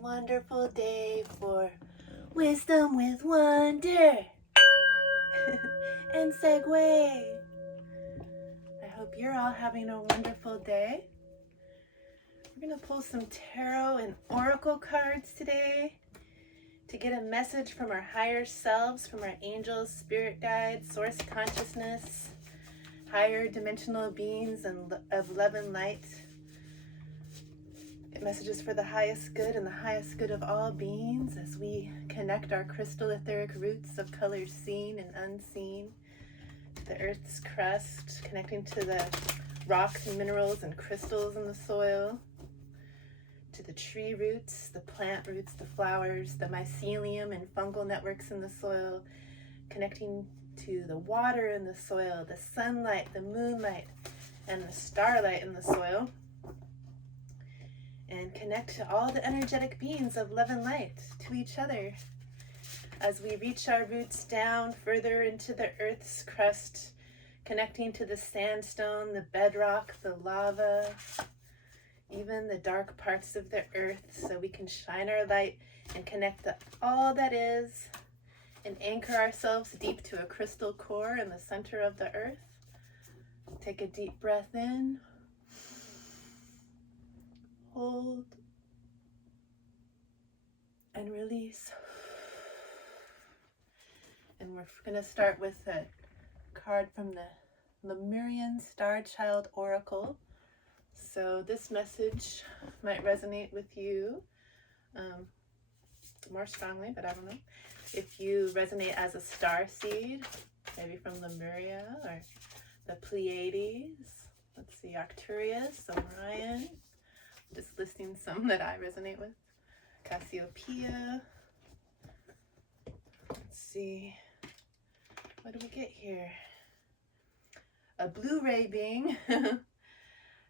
wonderful day for wisdom with wonder and Segue. I hope you're all having a wonderful day. We're going to pull some tarot and oracle cards today to get a message from our higher selves, from our angels, spirit guides, source consciousness, higher dimensional beings and of love and light. Get messages for the highest good and the highest good of all beings as we connect our crystal etheric roots of colors seen and unseen to the earth's crust, connecting to the rocks and minerals and crystals in the soil, to the tree roots, the plant roots, the flowers, the mycelium and fungal networks in the soil, connecting to the water in the soil, the sunlight, the moonlight, and the starlight in the soil, and connect to all the energetic beings of love and light, to each other, as we reach our roots down further into the earth's crust, connecting to the sandstone, the bedrock, the lava, even the dark parts of the earth, so we can shine our light and connect to all that is, and anchor ourselves deep to a crystal core in the center of the earth. Take a deep breath in, hold, and release. And we're going to start with a card from the Lemurian Starchild Oracle. So this message might resonate with you more strongly, but I don't know. If you resonate as a star seed, maybe from Lemuria or the Pleiades, let's see, Arcturus, Orion, just listing some that I resonate with, Cassiopeia, let's see, what do we get here? A Blu-ray being.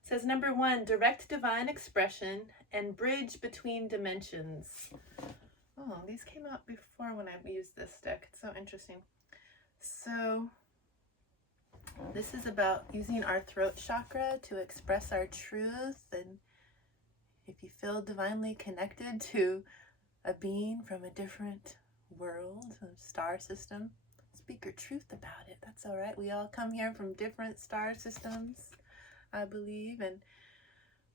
Says number 1, direct divine expression and bridge between dimensions. Oh, these came out before when I used this deck. It's so interesting. So this is about using our throat chakra to express our truth. And if you feel divinely connected to a being from a different world, a star system, speak your truth about it. That's all right. We all come here from different star systems, I believe, and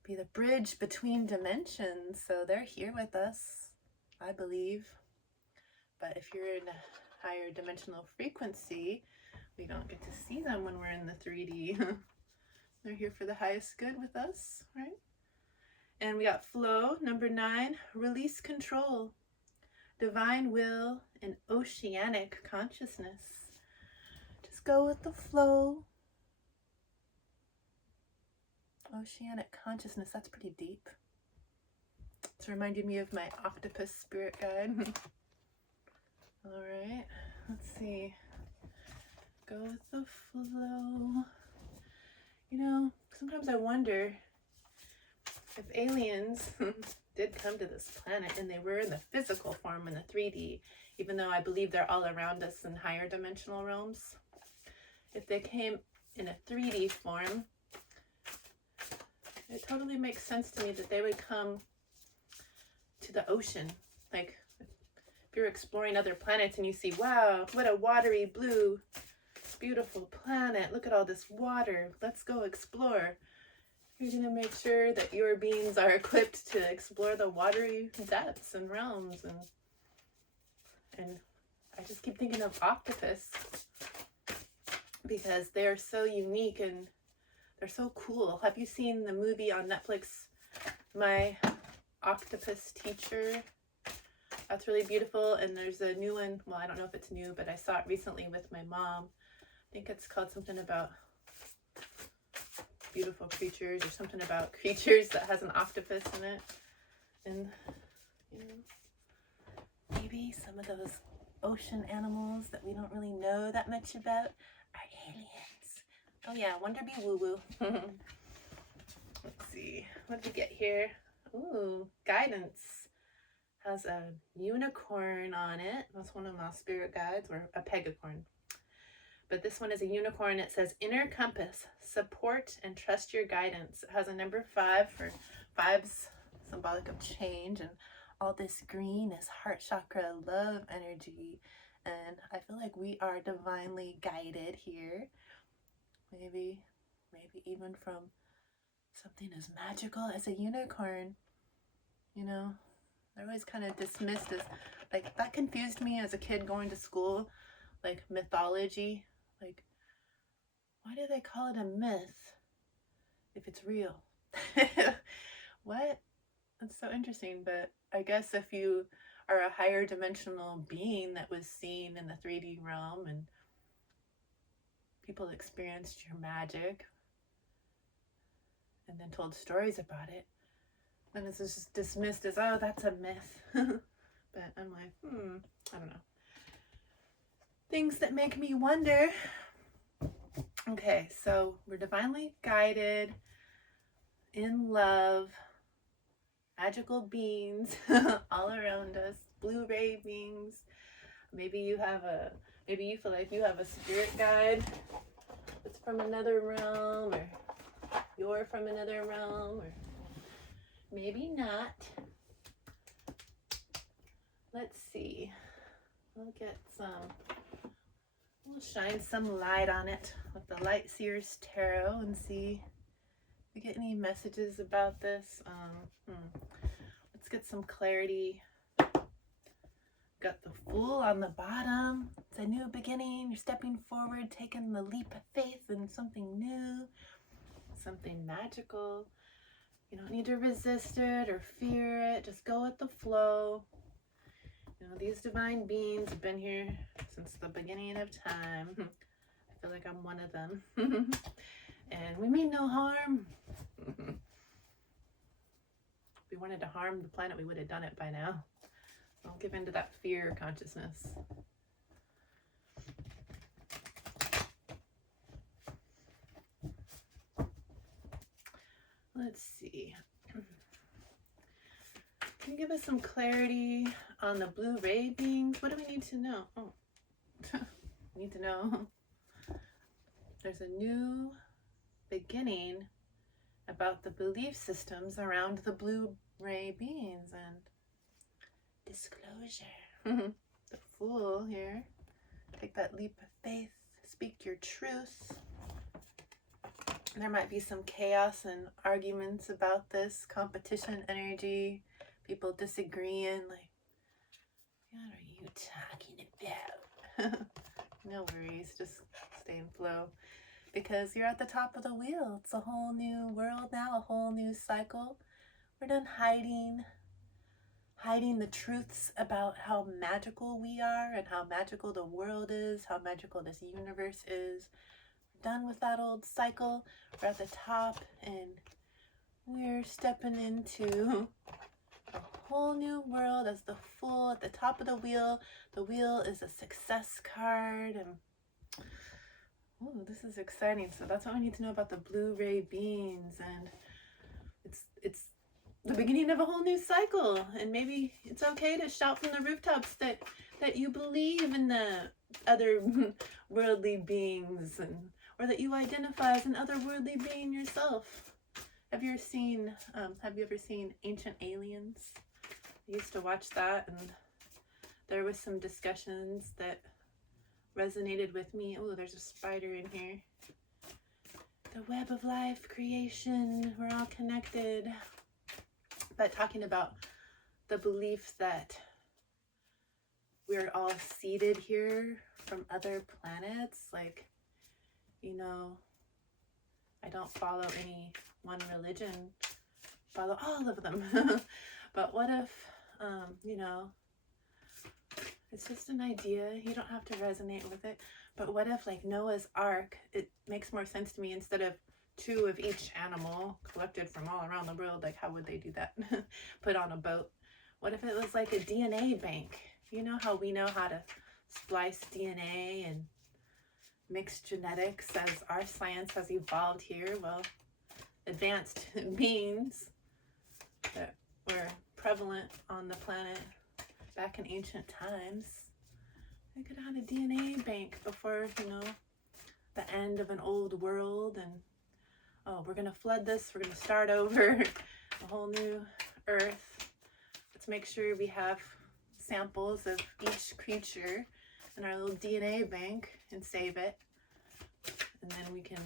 be the bridge between dimensions. So they're here with us, I believe. But if you're in a higher dimensional frequency, we don't get to see them when we're in the 3D. They're here for the highest good with us, right? And we got flow, number 9, release control, divine will, and oceanic consciousness. Just go with the flow. Oceanic consciousness, that's pretty deep. It's reminding me of my octopus spirit guide. All right, let's see. Go with the flow. You know, sometimes I wonder if aliens did come to this planet and they were in the physical form, in the 3D, even though I believe they're all around us in higher dimensional realms. If they came in a 3D form, it totally makes sense to me that they would come to the ocean. Like, if you're exploring other planets and you see, wow, what a watery blue, beautiful planet. Look at all this water. Let's go explore. You're going to make sure that your beings are equipped to explore the watery depths and realms. And I just keep thinking of octopus because they're so unique and they're so cool. Have you seen the movie on Netflix, My Octopus Teacher? That's really beautiful. And there's a new one. Well, I don't know if it's new, but I saw it recently with my mom. I think it's called something about beautiful creatures or something about creatures that has an octopus in it. And, you know, maybe some of those ocean animals that we don't really know that much about are aliens. Oh yeah, Wonder Bee Woo Woo. Let's see, what did we get here? Ooh, guidance. Has a unicorn on it. That's one of my spirit guides, or a pegacorn. But this one is a unicorn. It says inner compass, support and trust your guidance. It has a number 5 for 5's symbolic of change, and all this green is heart chakra, love energy. And I feel like we are divinely guided here. Maybe even from something as magical as a unicorn. You know, they're always kind of dismissed as, like, that confused me as a kid going to school, like mythology. Like, why do they call it a myth if it's real? What? That's so interesting. But I guess if you are a higher dimensional being that was seen in the 3D realm and people experienced your magic and then told stories about it, then it's just dismissed as, oh, that's a myth. But I'm like, I don't know. Things that make me wonder. Okay, so we're divinely guided, in love, magical beings all around us, blue ray beings. Maybe you feel like you have a spirit guide that's from another realm, or you're from another realm, or maybe not. Let's see. We'll shine some light on it with the Light Seers Tarot and see if we get any messages about this. Let's get some clarity. Got the Fool on the bottom. It's a new beginning. You're stepping forward, taking the leap of faith in something new, something magical. You don't need to resist it or fear it. Just go with the flow. You know, these divine beings have been here since the beginning of time. I feel like I'm one of them. And we mean no harm. If we wanted to harm the planet, we would have done it by now. Don't give in to that fear consciousness. Let's see. Can you give us some clarity on the blue ray beings? What do we need to know? Oh, we need to know there's a new beginning about the belief systems around the blue ray beings and disclosure. The Fool here. Take that leap of faith. Speak your truth. There might be some chaos and arguments about this, competition energy, people disagreeing, like, what are you talking about? No worries, just stay in flow, because you're at the top of the wheel. It's a whole new world now, a whole new cycle. We're done hiding the truths about how magical we are and how magical the world is, how magical this universe is. Done with that old cycle. We're at the top and we're stepping into a whole new world as the Fool at the top of the wheel. The wheel is a success card, and oh, this is exciting. So that's what we need to know about the blue ray beings, and it's the beginning of a whole new cycle. And maybe it's okay to shout from the rooftops that you believe in the other worldly beings, or that you identify as an otherworldly being yourself. Have you ever seen Ancient Aliens? I used to watch that, and there was some discussions that resonated with me. Oh, there's a spider in here. The web of life, creation, we're all connected. But talking about the belief that we're all seeded here from other planets, like, you know, I don't follow any one religion, follow all of them. But what if, you know, it's just an idea, you don't have to resonate with it, but what if, like, Noah's Ark, it makes more sense to me, instead of 2 of each animal collected from all around the world, like, how would they do that? Put on a boat. What if it was like a DNA bank? You know how we know how to splice DNA and mix genetics as our science has evolved here? Well, advanced beings that were prevalent on the planet back in ancient times, they could have had a DNA bank before, you know, the end of an old world, and oh, we're gonna flood this, we're gonna start over, a whole new earth. let's make sure we have samples of each creature in our little DNA bank and save it. And then we can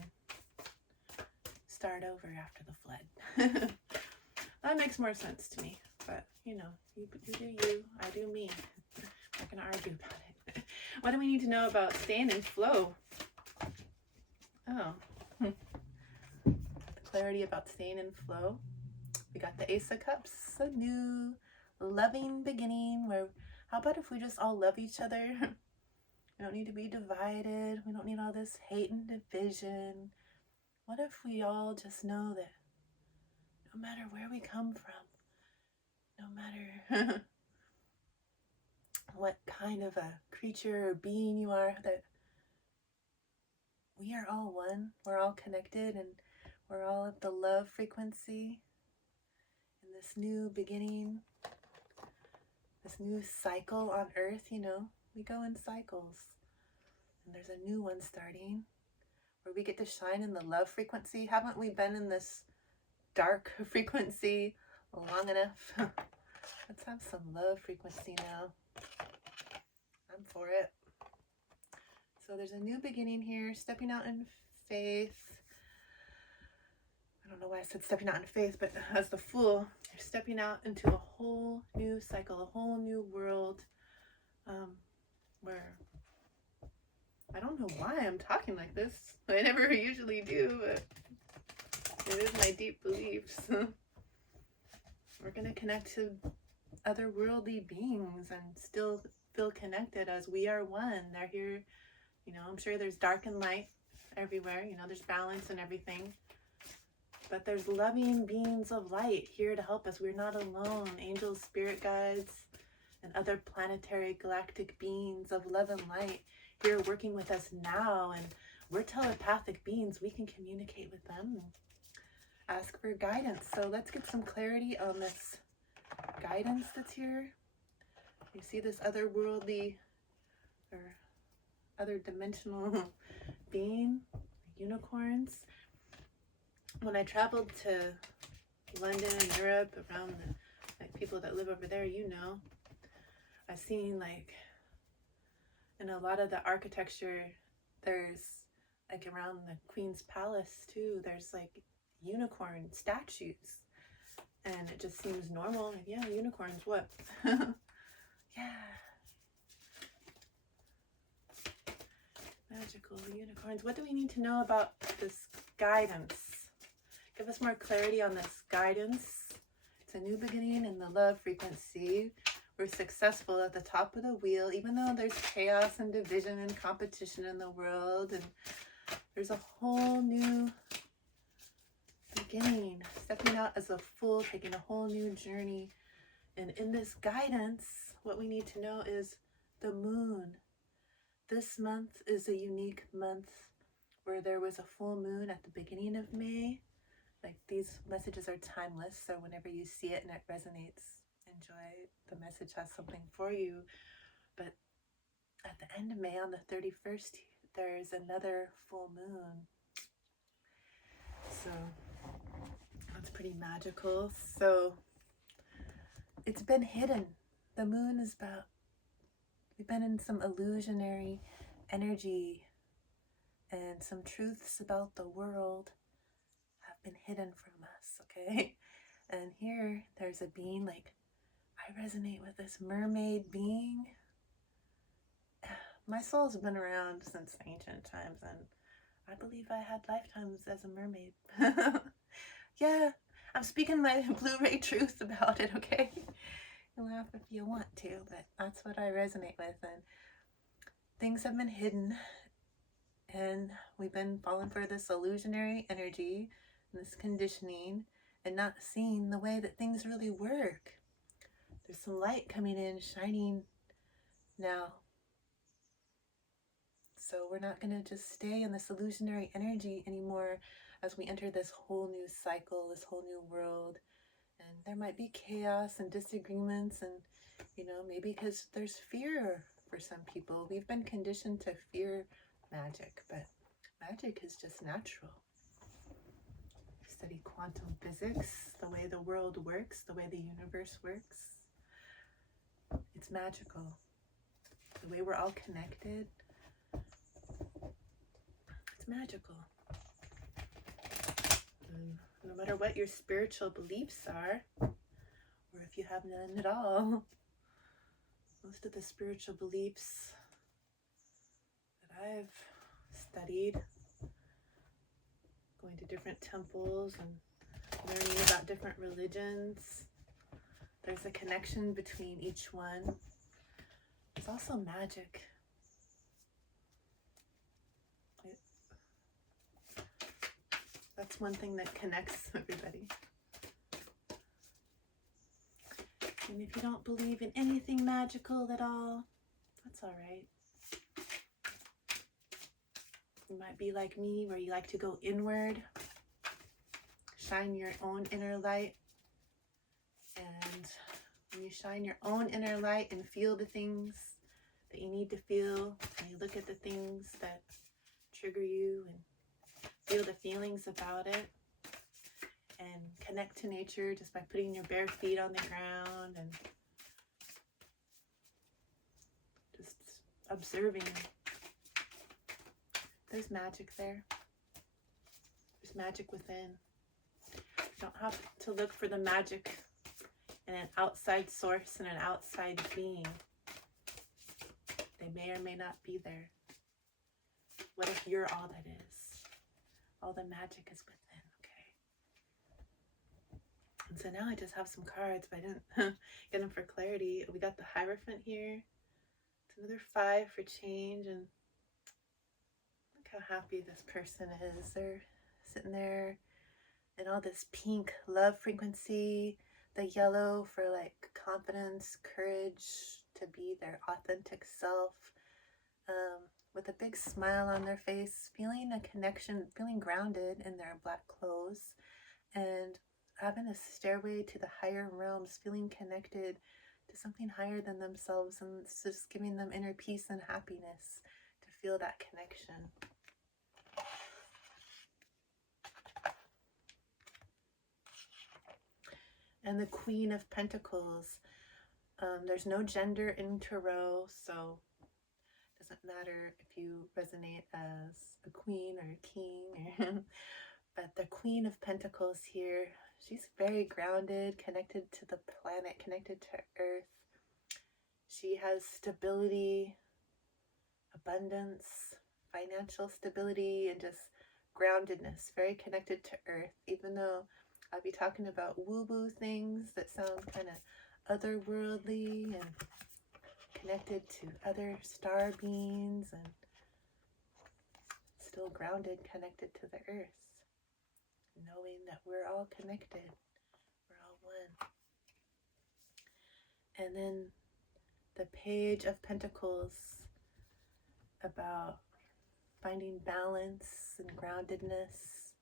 start over after the flood. That makes more sense to me. But, you know, you do you, I do me. I'm not going to argue about it. What do we need to know about staying in flow? Oh. Clarity about staying in flow. We got the Ace of Cups, a new loving beginning where, how about if we just all love each other? We don't need to be divided. We don't need all this hate and division. What if we all just know that no matter where we come from, no matter what kind of a creature or being you are, that we are all one. We're all connected and we're all of the love frequency. In this new beginning, this new cycle on Earth, you know, we go in cycles. And there's a new one starting where we get to shine in the love frequency. Haven't we been in this dark frequency long enough? Let's have some love frequency now. I'm for it. So there's a new beginning here, stepping out in faith. I don't know why I said stepping out in faith, but as the Fool, you're stepping out into a whole new cycle, a whole new world, where I don't know why I'm talking like this. I never usually do, but it is my deep beliefs. We're going to connect to otherworldly beings and still feel connected as we are one. They're here, you know, I'm sure there's dark and light everywhere. You know, there's balance and everything. But there's loving beings of light here to help us. We're not alone. Angels, spirit guides, and other planetary galactic beings of love and light here working with us now. And we're telepathic beings. We can communicate with them and ask for guidance. So let's get some clarity on this guidance that's here. You see this otherworldly or other dimensional being, unicorns. When I traveled to London and Europe, around the like people that live over there, you know, I've seen like in a lot of the architecture, there's like around the Queen's Palace too, there's like unicorn statues, and it just seems normal. Like, yeah, unicorns, what? Yeah. Magical unicorns. What do we need to know about this guidance? Give us more clarity on this guidance. It's a new beginning in the love frequency. We're successful at the top of the wheel, even though there's chaos and division and competition in the world. And there's a whole new beginning, stepping out as a Fool, taking a whole new journey. And in this guidance, what we need to know is the moon. This month is a unique month where there was a full moon at the beginning of May. Like, these messages are timeless, so whenever you see it and it resonates, enjoy. The message has something for you. But at the end of May, on the 31st, there's another full moon. So that's pretty magical. So it's been hidden. The moon is about, we've been in some illusionary energy, and some truths about the world have been hidden from us, okay? And here, there's a being, like, I resonate with this mermaid being. My soul's been around since ancient times, and I believe I had lifetimes as a mermaid. Yeah, I'm speaking my Blu-ray truth about it, okay? You laugh if you want to, but that's what I resonate with. And things have been hidden, and we've been falling for this illusionary energy, this conditioning, and not seeing the way that things really work. There's some light coming in, shining now. So we're not going to just stay in this illusionary energy anymore as we enter this whole new cycle, this whole new world. And there might be chaos and disagreements, and, you know, maybe because there's fear for some people. We've been conditioned to fear magic, but magic is just natural. Study quantum physics, the way the world works, the way the universe works. It's magical. The way we're all connected, it's magical. And no matter what your spiritual beliefs are, or if you have none at all, most of the spiritual beliefs that I've studied, going to different temples and learning about different religions, there's a connection between each one. There's also magic. That's one thing that connects everybody. And if you don't believe in anything magical at all, that's all right. You might be like me, where you like to go inward, shine your own inner light. And when you shine your own inner light and feel the things that you need to feel, and you look at the things that trigger you and feel the feelings about it, and connect to nature just by putting your bare feet on the ground and just observing. There's magic there. There's magic within. You don't have to look for the magic in an outside source and an outside being. They may or may not be there. What if you're all that is? All the magic is within, okay? And so now I just have some cards, but I didn't get them for clarity. We got the Hierophant here. It's another 5 for change, and look how happy this person is. They're sitting there in all this pink love frequency, the yellow for like confidence, courage, to be their authentic self, with a big smile on their face, feeling a connection, feeling grounded in their black clothes, and having a stairway to the higher realms, feeling connected to something higher than themselves, and it's just giving them inner peace and happiness to feel that connection. And the Queen of Pentacles. There's no gender in Tarot, so it doesn't matter if you resonate as a queen or a king. But the Queen of Pentacles here, she's very grounded, connected to the planet, connected to Earth. She has stability, abundance, financial stability, and just groundedness, very connected to Earth, even though I'll be talking about woo-woo things that sound kind of otherworldly and connected to other star beings, and still grounded, connected to the Earth, knowing that we're all connected, we're all one. And then the Page of Pentacles, about finding balance and groundedness,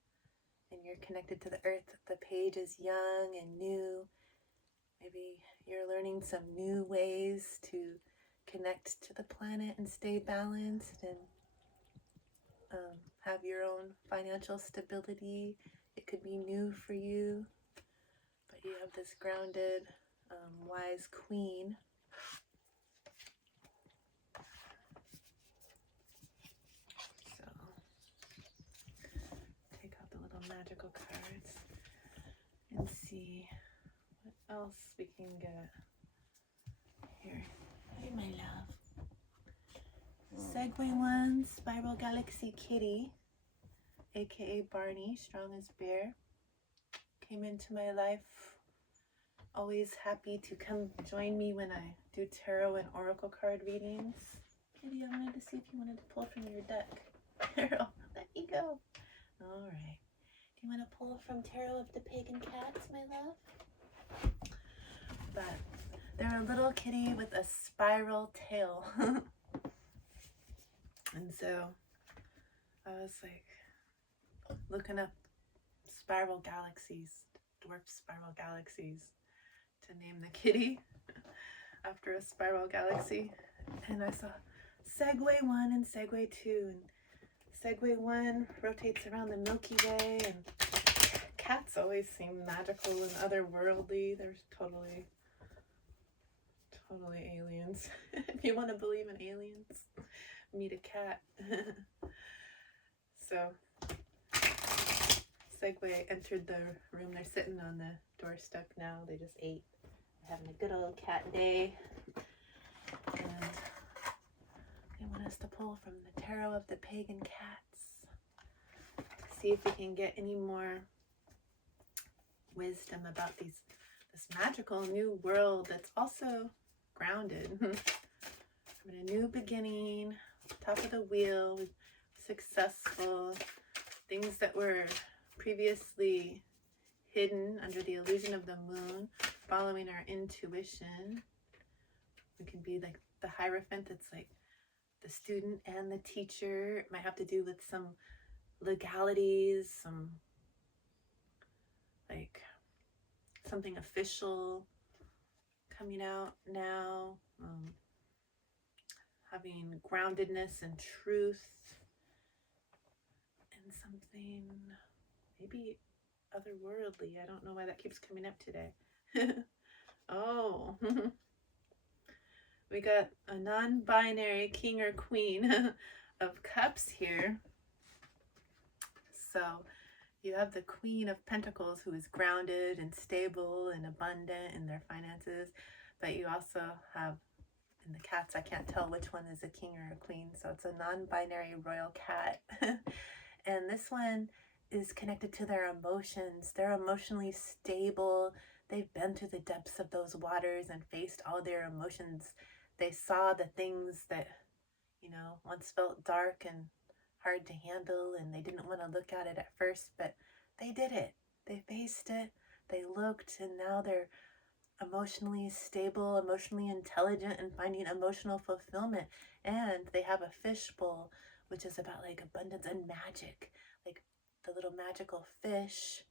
and you're connected to the Earth. The page is young and new. Maybe you're learning some new ways to connect to the planet and stay balanced, and have your own financial stability. It could be new for you, but you have this grounded, wise queen. So take out the little magical cards and see what else we can get here. Hey, my love. Segue 1, Spiral Galaxy Kitty, aka Barney, strong as bear, came into my life. Always happy to come join me when I do tarot and oracle card readings. Kitty, I wanted to see if you wanted to pull from your deck. Tarot, let me go. All right. Do you want to pull from Tarot of the Pagan Cats, my love? But they're a little kitty with a spiral tail. And so I was like looking up spiral galaxies, dwarf spiral galaxies, to name the kitty after a spiral galaxy. And I saw Segue 1 and Segue 2. And Segue 1 rotates around the Milky Way, and cats always seem magical and otherworldly. They're totally totally aliens. If you want to believe in aliens, meet a cat. So Segue entered the room. They're sitting on the doorstep now. They just ate. They're having a good old cat day. And they want us to pull from the tarot of the pagan cats. See if we can get any more wisdom about this magical new world that's also grounded. Having a new beginning, top of the wheel, successful, things that were previously hidden under the illusion of the moon, following our intuition. We can be like the Hierophant that's like the student and the teacher. It might have to do with some legalities, some like something official coming out now, having groundedness and truth, and something maybe otherworldly. I don't know why that keeps coming up today. Oh, we got a non-binary king or queen of cups here. So you have the Queen of Pentacles, who is grounded and stable and abundant in their finances, but you also have, in the cats, I can't tell which one is a king or a queen, so it's a non-binary royal cat. And this one is connected to their emotions. They're emotionally stable. They've been through the depths of those waters and faced all their emotions. They saw the things that, you know, once felt dark and hard to handle, and they didn't want to look at it at first, but they did it. They faced it. They looked, and now they're emotionally stable, emotionally intelligent, and finding emotional fulfillment. And they have a fishbowl, which is about like abundance and magic. Like the little magical fish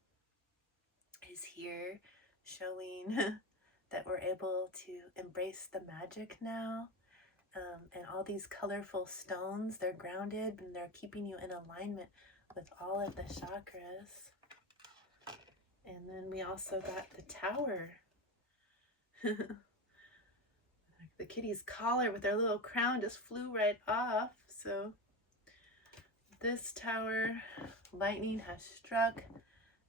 is here, showing that we're able to embrace the magic now. And all these colorful stones, they're grounded and they're keeping you in alignment with all of the chakras. And then we also got the Tower. The kitty's collar with their little crown just flew right off. So this Tower, lightning has struck.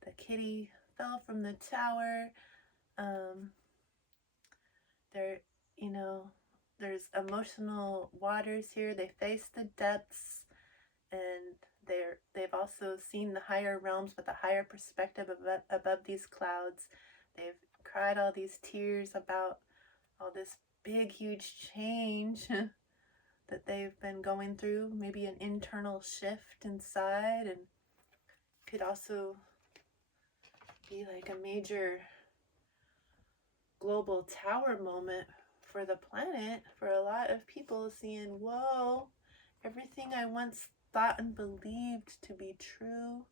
The kitty fell from the tower. There's emotional waters here. They face the depths, and they've also seen the higher realms with a higher perspective above these clouds. They've cried all these tears about all this big, huge change that they've been going through. Maybe an internal shift inside, and could also be like a major global tower moment for the planet, for a lot of people, seeing, whoa, everything I once thought and believed to be true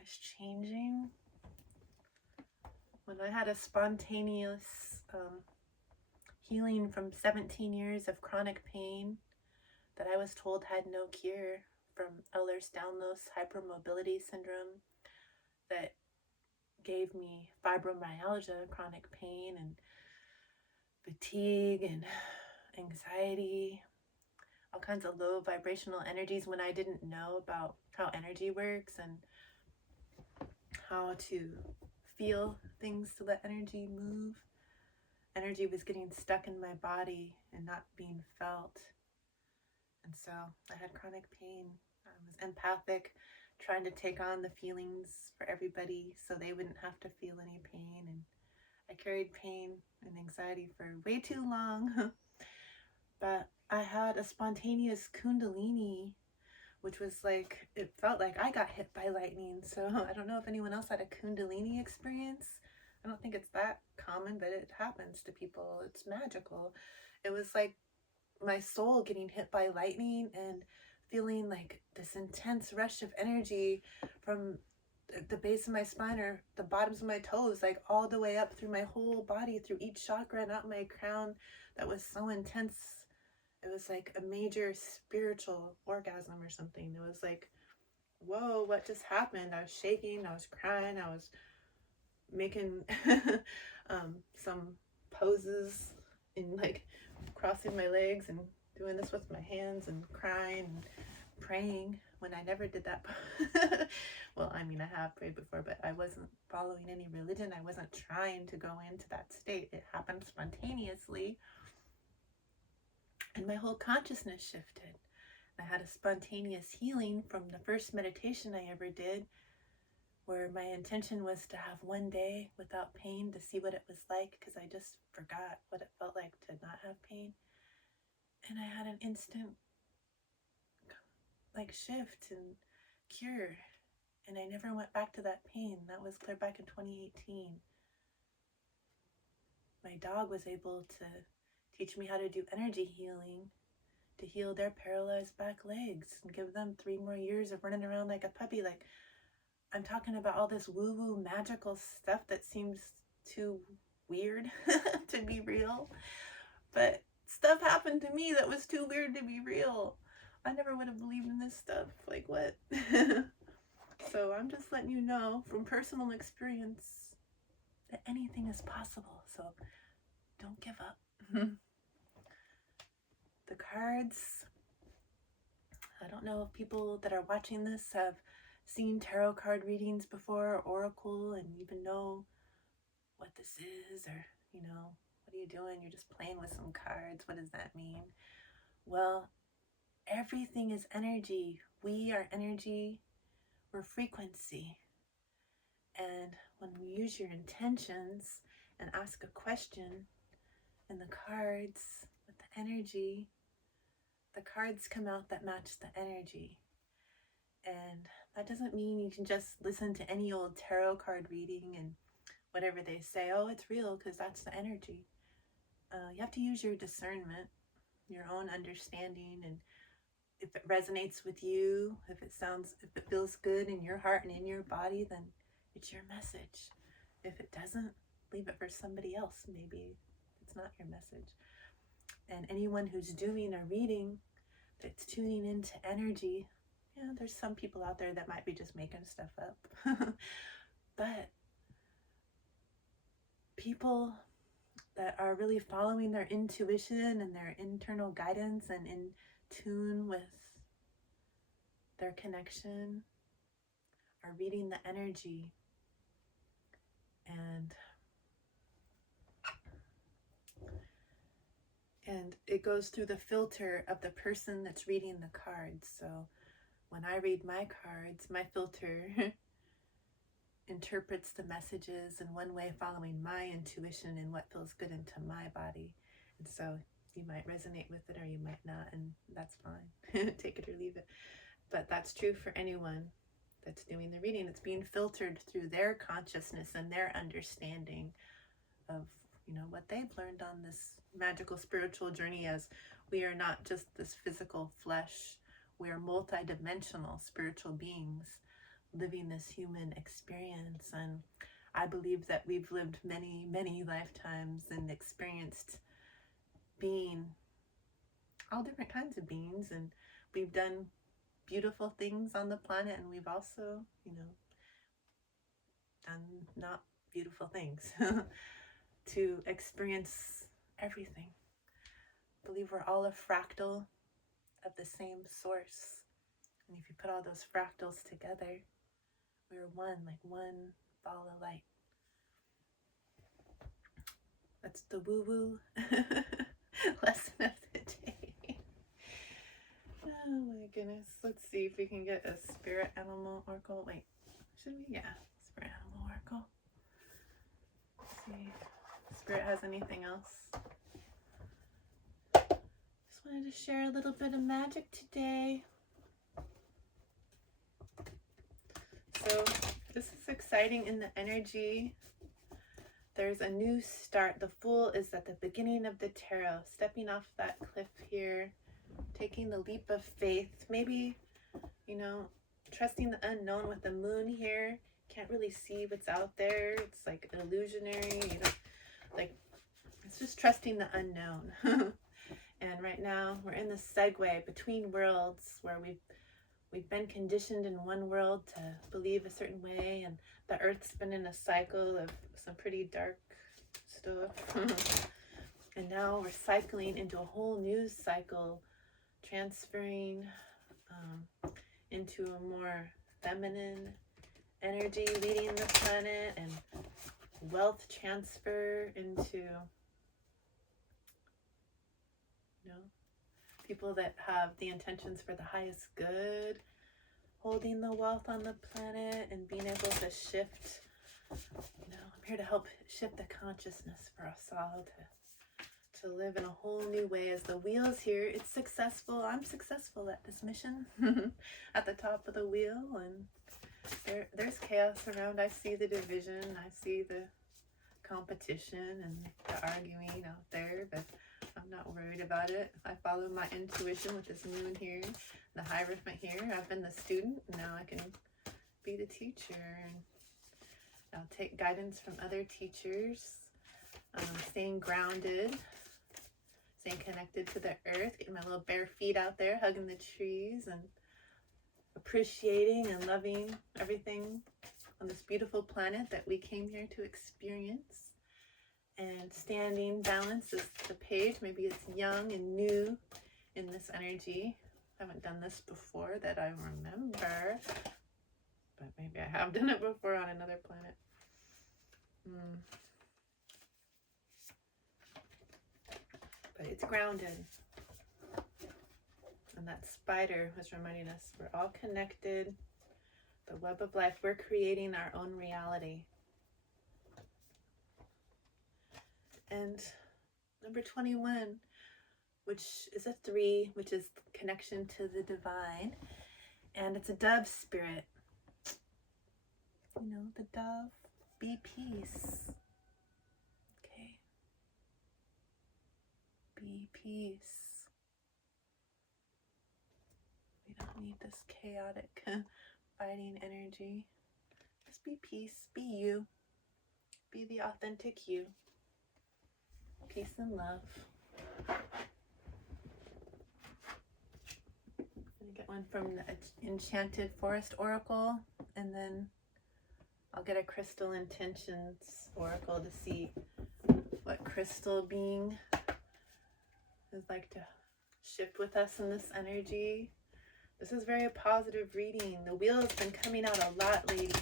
is changing. When I had a spontaneous healing from 17 years of chronic pain that I was told had no cure, from Ehlers-Danlos hypermobility syndrome, that gave me fibromyalgia, chronic pain, and fatigue and anxiety, all kinds of low vibrational energies when I didn't know about how energy works and how to feel things to let energy move. Energy was getting stuck in my body and not being felt. And so I had chronic pain. I was empathic, trying to take on the feelings for everybody so they wouldn't have to feel any pain. And I carried pain and anxiety for way too long. But I had a spontaneous kundalini, which was like, it felt like I got hit by lightning. So I don't know if anyone else had a kundalini experience. I don't think it's that common, but it happens to people. It's magical. It was like my soul getting hit by lightning and feeling like this intense rush of energy from the base of my spine or the bottoms of my toes, like all the way up through my whole body, through each chakra and out my crown. That was so intense. It was like a major spiritual orgasm or something. It was like, whoa, what just happened? I was shaking, I was crying, I was making some poses in like crossing my legs and doing this with my hands and crying and praying when I never did that. Well, I mean, I have prayed before, but I wasn't following any religion. I wasn't trying to go into that state. It happened spontaneously. And my whole consciousness shifted. I had a spontaneous healing from the first meditation I ever did, where my intention was to have one day without pain to see what it was like, because I just forgot what it felt like to not have pain. And I had an instant like shift and cure, and I never went back to that pain. That was clear back in 2018. My dog was able to teach me how to do energy healing, to heal their paralyzed back legs and give them 3 more years of running around like a puppy. Like, I'm talking about all this woo-woo magical stuff that seems too weird to be real, but stuff happened to me that was too weird to be real. I never would have believed in this stuff. Like, what? So I'm just letting you know from personal experience that anything is possible. So don't give up. The cards, I don't know if people that are watching this have seen tarot card readings before, or oracle, and even know what this is, or, you know, what are you doing? You're just playing with some cards. What does that mean? Well, everything is energy. We are energy. We're frequency. And when we use your intentions and ask a question in the cards with the energy, the cards come out that match the energy. And that doesn't mean you can just listen to any old tarot card reading and whatever they say, oh, it's real, because that's the energy. You have to use your discernment, your own understanding, and if it resonates with you, if it feels good in your heart and in your body, then it's your message. If it doesn't, leave it for somebody else. Maybe it's not your message. And anyone who's doing a reading that's tuning into energy, yeah, there's some people out there that might be just making stuff up. But people that are really following their intuition and their internal guidance and in tune with their connection are reading the energy, and it goes through the filter of the person that's reading the cards. So when I read my cards, my filter interprets the messages in one way, following my intuition and what feels good into my body. And so you might resonate with it or you might not, and that's fine. Take it or leave it. But that's true for anyone that's doing the reading. It's being filtered through their consciousness and their understanding of, you know, what they've learned on this magical spiritual journey, as we are not just this physical flesh. We are multidimensional spiritual beings living this human experience. And I believe that we've lived many, many lifetimes and experienced being all different kinds of beings, and we've done beautiful things on the planet, and we've also, you know, done not beautiful things to experience everything. I believe we're all a fractal of the same source, and if you put all those fractals together, we're one, like one ball of light. That's the woo-woo lesson of the day. Oh my goodness. Let's see if we can get a spirit animal oracle. Wait, should we? Yeah, spirit animal oracle. Let's see if spirit has anything else. Just wanted to share a little bit of magic today. So this is exciting in the energy. There's a new start. The Fool is at the beginning of the tarot, stepping off that cliff here, taking the leap of faith. Maybe, you know, trusting the unknown with the moon here. Can't really see what's out there. It's like illusionary. You know, like, it's just trusting the unknown. And right now we're in the segue between worlds, where we've been conditioned in one world to believe a certain way, and the earth's been in a cycle of some pretty dark stuff. And now we're cycling into a whole new cycle, transferring into a more feminine energy, leading the planet, and wealth transfer into, people that have the intentions for the highest good, holding the wealth on the planet and being able to shift. I'm here to help shift the consciousness for us all to live in a whole new way. As the wheel's here, it's successful. I'm successful at this mission at the top of the wheel, and there's chaos around. I see the division, I see the competition and the arguing out there, but I'm not worried about it. I follow my intuition with this moon here, the Hierophant here. I've been the student, now I can be the teacher, and I'll take guidance from other teachers. Staying grounded, staying connected to the earth, getting my little bare feet out there, hugging the trees, and appreciating and loving everything on this beautiful planet that we came here to experience. And standing balance is the page. Maybe it's young and new in this energy. I haven't done this before that I remember, but maybe I have done it before on another planet. But it's grounded. And that spider was reminding us we're all connected. The web of life, we're creating our own reality. And number 21, which is a 3, which is connection to the divine. And it's a dove spirit. The dove, be peace. Okay. Be peace. We don't need this chaotic fighting energy. Just be peace. Be you. Be the authentic you. Peace and love. I get one from the Enchanted Forest Oracle, and then I'll get a Crystal Intentions Oracle to see what crystal being is like to shift with us in this energy. This is very positive reading. The wheel has been coming out a lot, lady.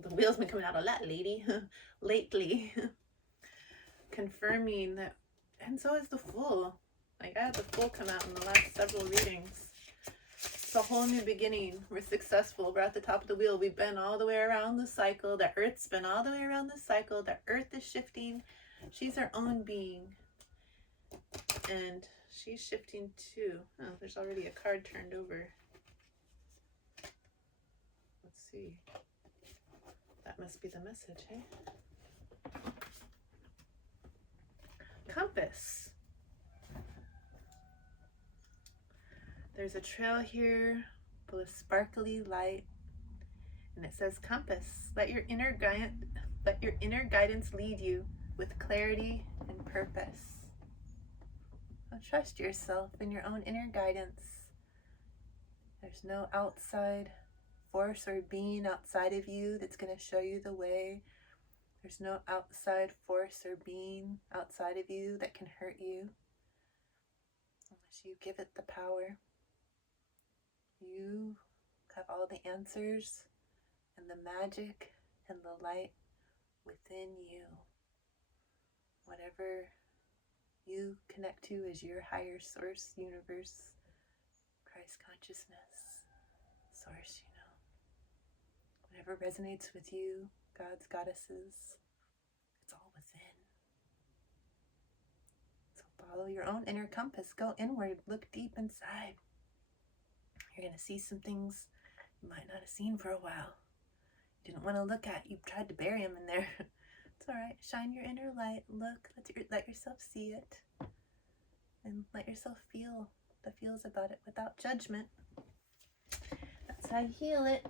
The wheel's been coming out a lot, lady, lately. Confirming that, and so is the Fool. Like, I had the Fool come out in the last several readings. It's a whole new beginning. We're successful. We're at the top of the wheel. We've been all the way around the cycle. The Earth's been all the way around the cycle. The Earth is shifting. She's her own being. And she's shifting too. Oh, there's already a card turned over. Let's see. That must be the message, hey? Compass. There's a trail here full of sparkly light, and it says, compass, let your inner guidance lead you with clarity and purpose. So trust yourself in your own inner guidance. There's no outside force or being outside of you that's going to show you the way. There's no outside force or being outside of you that can hurt you unless you give it the power. You have all the answers and the magic and the light within you. Whatever you connect to is your higher source, universe, Christ consciousness, source, Whatever resonates with you, gods, goddesses, it's all within. So follow your own inner compass. Go inward. Look deep inside. You're going to see some things you might not have seen for a while. You didn't want to look at. You tried to bury them in there. It's all right. Shine your inner light. Look. Let yourself see it. And let yourself feel the feels about it without judgment. That's how you heal it.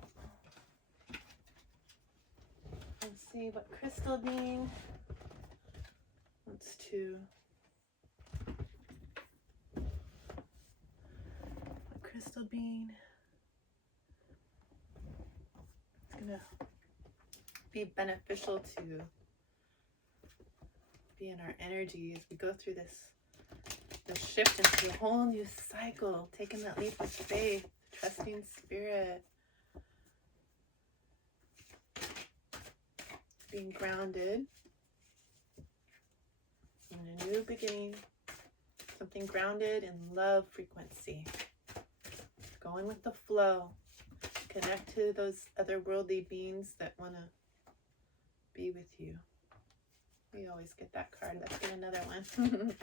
Let's see what crystal being wants to. What crystal being is gonna be beneficial to be in our energy as we go through this shift into a whole new cycle, taking that leap of faith, trusting spirit, being grounded in a new beginning, something grounded in love frequency, going with the flow, connect to those otherworldly beings that want to be with you. We always get that card. Let's get another one.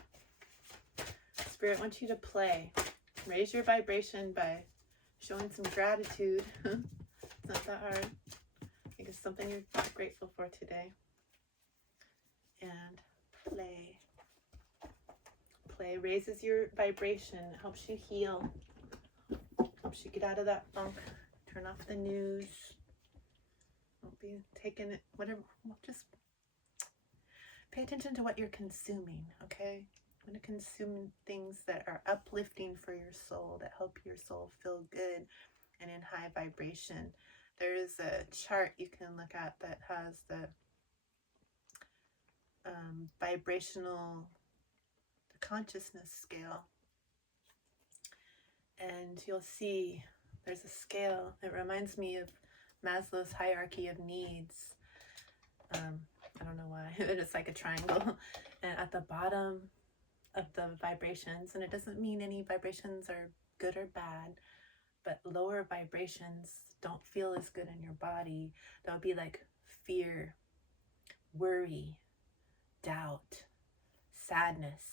Spirit wants you to play. Raise your vibration by showing some gratitude. It's not that hard. I think it's something you're grateful for today. And play. Play raises your vibration, helps you heal, helps you get out of that funk. Turn off the news. Don't be taking it, whatever, just pay attention to what you're consuming, okay? You want to consume things that are uplifting for your soul, that help your soul feel good and in high vibration. There is a chart you can look at that has the vibrational, the consciousness scale. And you'll see there's a scale. It reminds me of Maslow's hierarchy of needs. I don't know why, it's like a triangle. And at the bottom of the vibrations, and it doesn't mean any vibrations are good or bad, but lower vibrations don't feel as good in your body. That would be like fear, worry, doubt, sadness,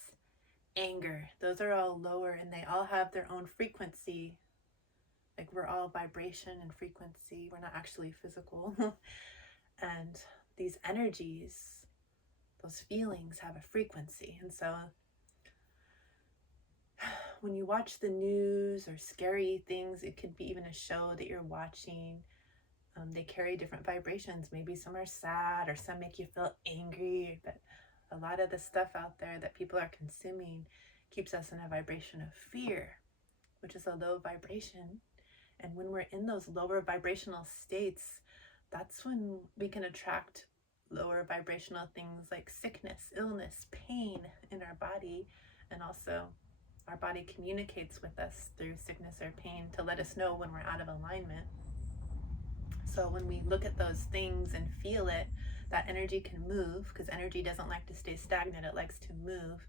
anger. Those are all lower, and they all have their own frequency. Like, we're all vibration and frequency. We're not actually physical. And these energies, those feelings have a frequency. And so when you watch the news or scary things, it could be even a show that you're watching. They carry different vibrations. Maybe some are sad or some make you feel angry. But a lot of the stuff out there that people are consuming keeps us in a vibration of fear, which is a low vibration. And when we're in those lower vibrational states, that's when we can attract lower vibrational things like sickness, illness, pain in our body. And also our body communicates with us through sickness or pain to let us know when we're out of alignment. So when we look at those things and feel it, that energy can move, because energy doesn't like to stay stagnant, it likes to move.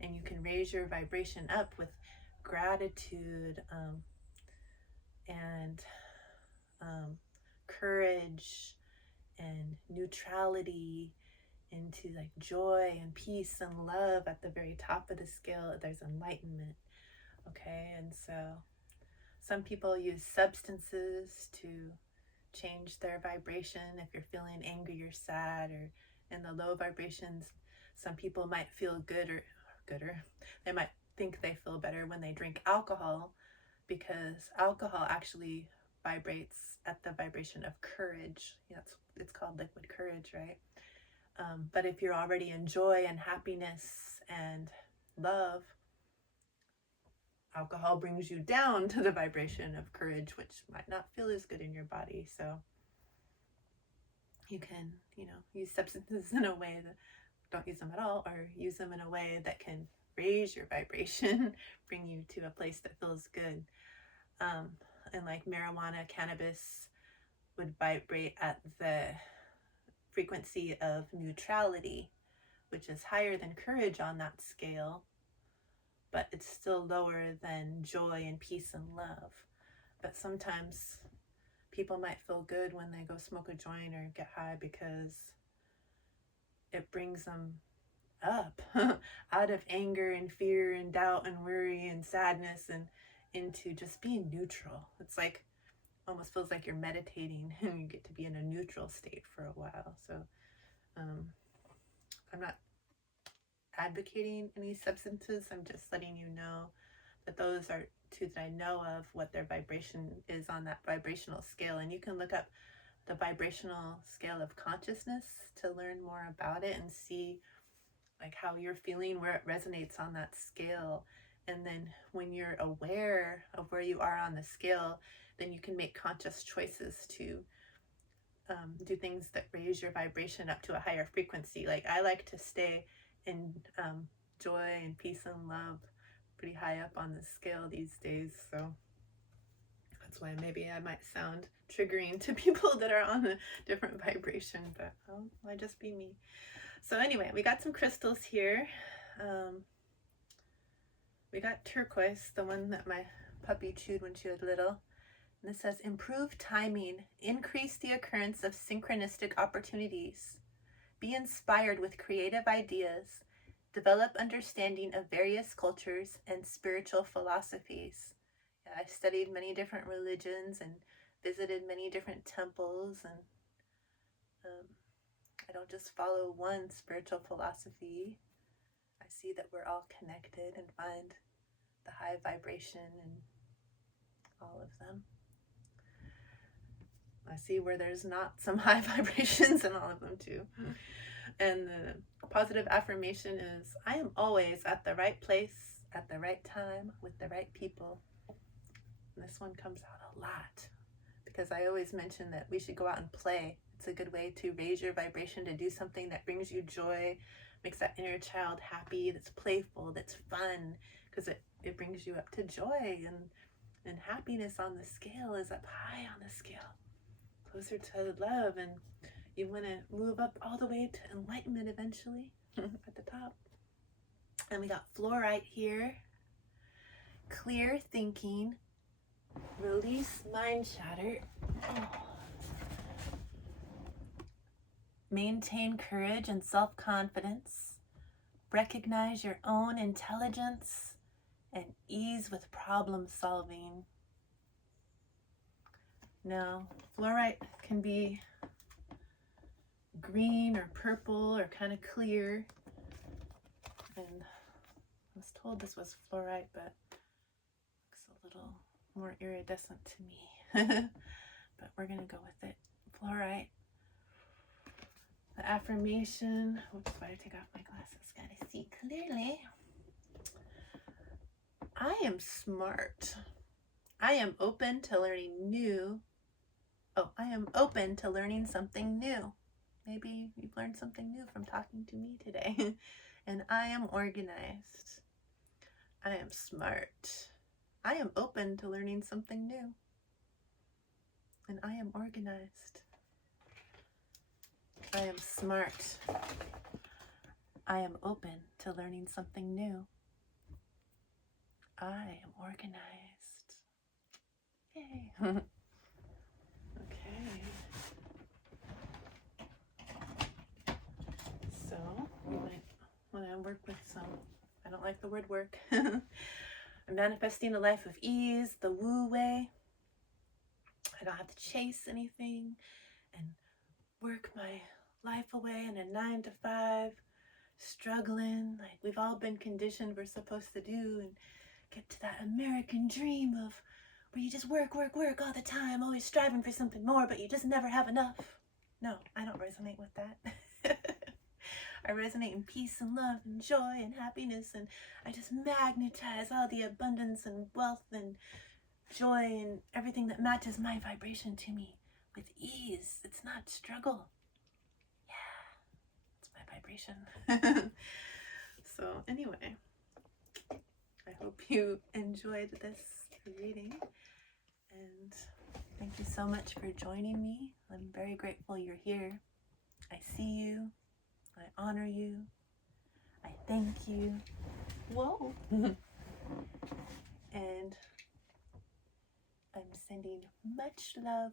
And you can raise your vibration up with gratitude, and courage and neutrality, into like joy and peace and love. At the very top of the scale, there's enlightenment. Okay, and so some people use substances to change their vibration. If you're feeling angry or sad or in the low vibrations, some people might feel gooder. They might think they feel better when they drink alcohol, because alcohol actually vibrates at the vibration of courage. It's called liquid courage, right? But if you're already in joy and happiness and love, alcohol brings you down to the vibration of courage, which might not feel as good in your body. So you can, use substances in a way that, don't use them at all, or use them in a way that can raise your vibration, bring you to a place that feels good. And like marijuana, cannabis would vibrate at the frequency of neutrality, which is higher than courage on that scale, but it's still lower than joy and peace and love. But sometimes people might feel good when they go smoke a joint or get high, because it brings them up out of anger and fear and doubt and worry and sadness and into just being neutral. It's like, almost feels like you're meditating and you get to be in a neutral state for a while. So I'm not advocating any substances. I'm just letting you know that those are two that I know of, what their vibration is on that vibrational scale. And you can look up the vibrational scale of consciousness to learn more about it and see like how you're feeling, where it resonates on that scale. And then when you're aware of where you are on the scale, then you can make conscious choices to do things that raise your vibration up to a higher frequency. Like I like to stay in joy and peace and love pretty high up on the scale these days. So that's why maybe I might sound triggering to people that are on a different vibration, but might just be me. So anyway, we got some crystals here. We got turquoise, the one that my puppy chewed when she was little. And it says, improve timing, increase the occurrence of synchronistic opportunities, be inspired with creative ideas, develop understanding of various cultures and spiritual philosophies. Yeah, I studied many different religions and visited many different temples, and I don't just follow one spiritual philosophy. I see that we're all connected and find the high vibration in all of them. I see where there's not some high vibrations in all of them too. And the positive affirmation is, I am always at the right place, at the right time, with the right people. And this one comes out a lot because I always mention that we should go out and play. It's a good way to raise your vibration, to do something that brings you joy, makes that inner child happy, that's playful, that's fun, because it brings you up to joy, and happiness on the scale is up high on the scale, closer to love, and you want to move up all the way to enlightenment eventually at the top. And we got fluorite here. Clear thinking, release mind chatter, maintain courage and self-confidence, recognize your own intelligence, and ease with problem solving. Now, fluorite can be green or purple or kind of clear. And I was told this was fluorite, but it looks a little more iridescent to me. But we're going to go with it. Fluorite. The affirmation. Oops, I take off my glasses. Gotta see clearly. I am smart. I am open to learning new. I am open to learning something new. Maybe you've learned something new from talking to me today. And I am organized. I am smart. I am open to learning something new. And I am organized. I am smart. I am open to learning something new. I am organized. Yay. Okay. So we might want to work with some, I don't like the word work. I'm manifesting a life of ease, the woo way. I don't have to chase anything and work my life away in a 9-to-5, struggling like we've all been conditioned we're supposed to do, and get to that American dream of where you just work all the time, always striving for something more, but you just never have enough. No, I don't resonate with that. I resonate in peace and love and joy and happiness, and I just magnetize all the abundance and wealth and joy and everything that matches my vibration to me with ease. It's not struggle. Yeah, it's my vibration. So anyway, I hope you enjoyed this reading, and thank you so much for joining me. I'm very grateful you're here. I see you. I honor you. I thank you. Whoa. And I'm sending much love,